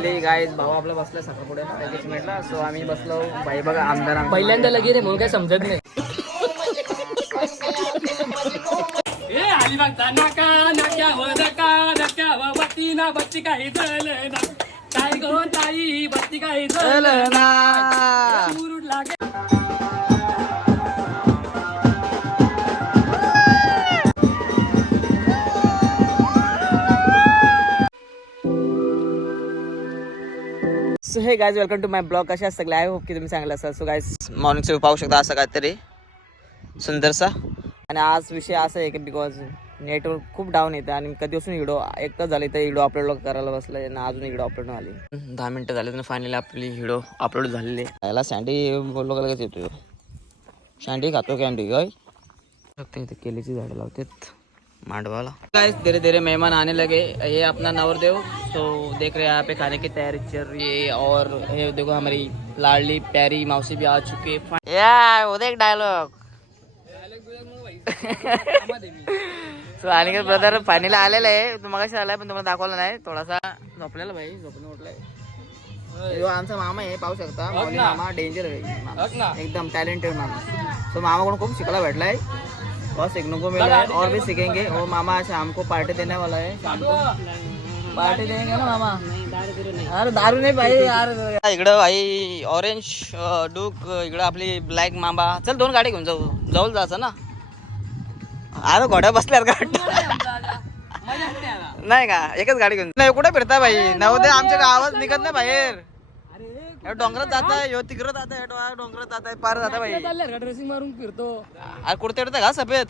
Finally guys भाऊ आपला बसला सकाळ पुढे एंगेजमेंटला. सो आम्ही बसलो भाई बघा आमदार पहिल्यांदा लगे रे म्हणून काय समजत नाही. बत्ती काही जळलं ना काय गो ताई बत्ती काही जळलं ना मुरुड लागे. So hey guys welcome to my blog. कशा आहात सगळे? आय होप की तुम्ही चांगले असाल. सो गाईज मॉर्निंगचं पाहू शकता असं काहीतरी सुंदरसा. आणि आज विषय असा आहे की बिकॉज नेटवर्क खूप डाऊन येतं आणि कधीपासून व्हिडिओ एक तास झाली तर व्हिडिओ अपलोड करायला बसला आहे ना अजून व्हिडिओ अपलोड नाही आली. 10 मिनटं झाले तर फायनली आपली व्हिडिओ अपलोड झालेली आहे. याला सँडी बोललो का लगेच येतो. सँडी खातो कॅन्डी काय इथे केलीची झाडं लावतात मांडवाला. गाइस धीरे धीरे मेहमान आने लगे. ये अपना नवरदेव. तो देख रहे हैं यहाँ पे खाने की तैयारी चल रही है. और ये देखो हमारी लाडली प्यारी मौसी भी आ चुके हैं. वो देख dialogue so Aniket brother finally आलेला आहे. तो मगाशी आलाय पण तुम्हाला दाखवला नाही. थोडासा झोपलेला भाई झोपून उठलाय. जो आमचा मामा आहे पाहू शकता. मामा डेंजर आहे एकदम टॅलेंटेड माणूस. सो मामाकडून खूप शिकायला भेटलाय. बहुत सीखने को मिला है और भी सीखेंगे. और मामा शाम को पार्टी देने वाला है. शाम को पार्टी देंगे ना मामा. अरे दारू नाही भाई यार. इकडं भाई ऑरेंज डूक इकडं आपली ब्लॅक मामा. चल 2 गाडी घेऊन जाऊ. जवळ जायचं ना. अरे घोड्या बसल्यात का नाही का? एकच गाडी घेऊन नाही. कुठे फिरता भाई? नवदे आमच्या गावात निघत नाही बाहेर. डोंगरात जात आहे यो तिकडं जात आहे डोंगरात जात आहे पार जाता भाई. ड्रेसिंग मारून फिरतो. अरे कुठे येतं का सफेद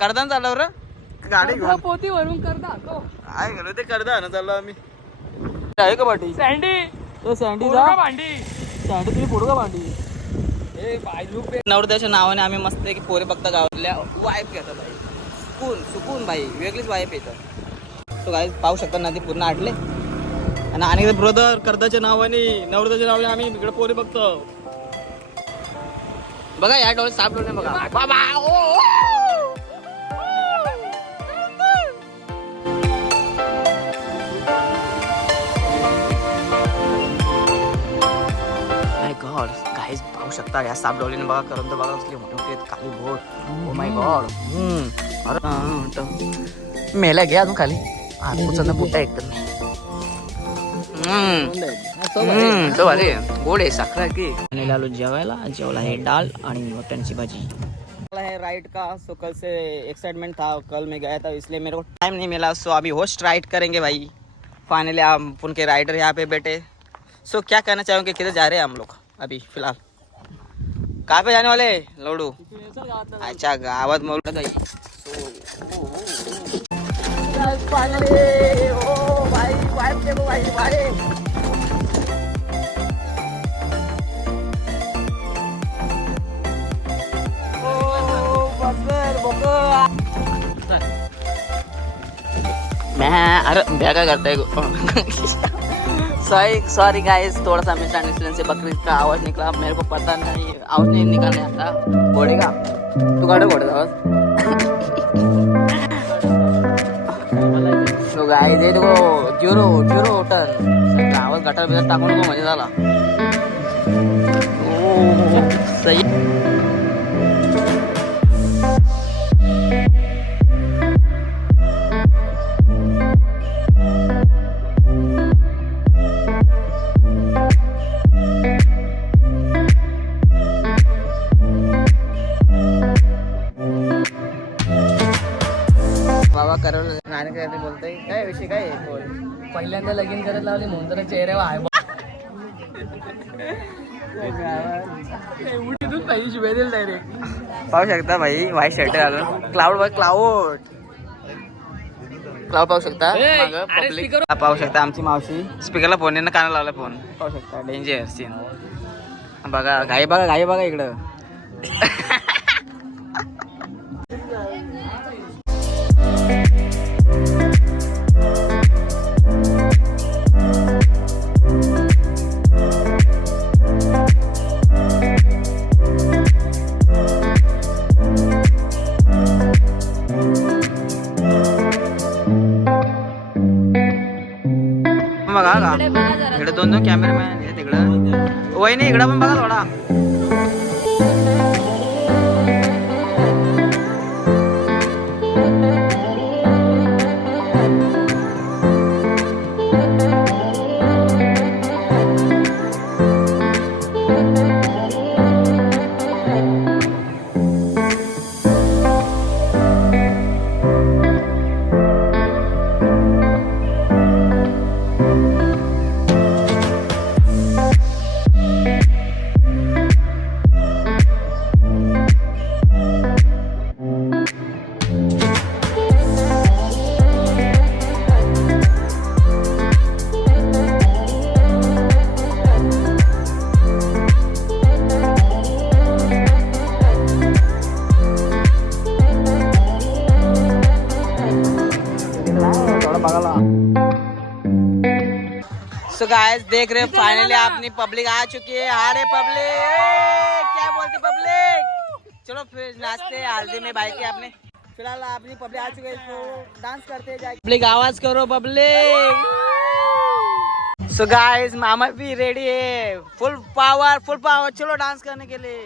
करदान चाललो रे गाडी घेऊन. पोती वरून करता काय गेलो ते करदा ना चाललो आम्ही. आहे का पाठी सँडी तो सँडी भांडी सँडी तुम्ही पुढं का भांडी. नवरदेवाच्या नावाने आम्ही मस्त की पोरे बघता गावातल्या वाईफ घेतात भाई. सुकून सुकून भाई वेगळीच वाईफ येतं. तो काय पाहू शकता नदी पूर्ण आटले. आणि अनेक ब्रदर कर्दाच्या नावाने नवरदेवाच्या नावाने आम्ही इकडे पोरे बघतो. बघा या डोळे साफ डोळे बघा बाबा. माय गॉड गाईज पाहू शकता या साप डोळीने बघा करंत बघा असली मोठी मोठी आहेत काली बोट. Oh my God. अरे मेला घ्या अजून खाली आजूचा बुट्टा एकदम. तो भारी गोड आहे साखर की. आणि लालू जेवायला जेवला है डाल आणि मटनची भाजी है राइड का. सो कल से एक्साइटमेंट था. कल मैं गया था इसलिए मेरे को टाइम नहीं मिला. सो अभी होस्ट राइड करेंगे भाई. फाइनली हम उनके राइडर यहाँ पे बैठे. सो क्या कहना चाहोगे किधर जा रहे हैं हम लोग अभी फिलहाल? कहाँ पे जाने वाले लोडू? अच्छा गावात मोल भाई. फाइनली ओ भाई वाइफ देखो भाई वाइफ. मैं अरे क्या करता है सॉरी गाइस थोड़ा सा मिसअंडरस्टैंडिंग से बकरी का आवाज निकला. मेरे को पता नहीं आवाज नहीं निकलने आता. घोड़े का तू काढ घोड़े आवाज. तो गाइस ये देखो झिरो टन आवाज गटार बिटार टाकू नको म्हणजे झाला. ओ सही. बोलतोय काय विषय काय पहिल्यांदा लगीन करत लावली म्हणून तर चेहऱ्यावर आहे. पाहिजे शिवाय दिल डायरेक्ट. पाहू शकता भाई व्हाईट शर्ट घालून. क्लाउड पाहू शकता. पब्लिक पाहू शकता. आमची मावशी स्पीकरला फोन कानाला लावला फोन. पाहू शकता डेंजर सीन. बघा घाई बघा इकडं. इकडे 2 कॅमेरामॅन आहेत. तिकडं वहिनी इकडं पण बघा थोडा. सो गाइस देख रहे हो फाइनली अपनी पब्लिक आ चुकी है. अरे पब्लिक क्या बोलते पब्लिक. चलो फिर नाचते हल्दी में भाई के अपने. फिलहाल अपनी पब्लिक आ चुकी है तो डांस करते जाए. पब्लिक आवाज करो पब्लिक. सो गाइस मामा भी रेडी है. फुल पावर चलो डांस करने के लिए.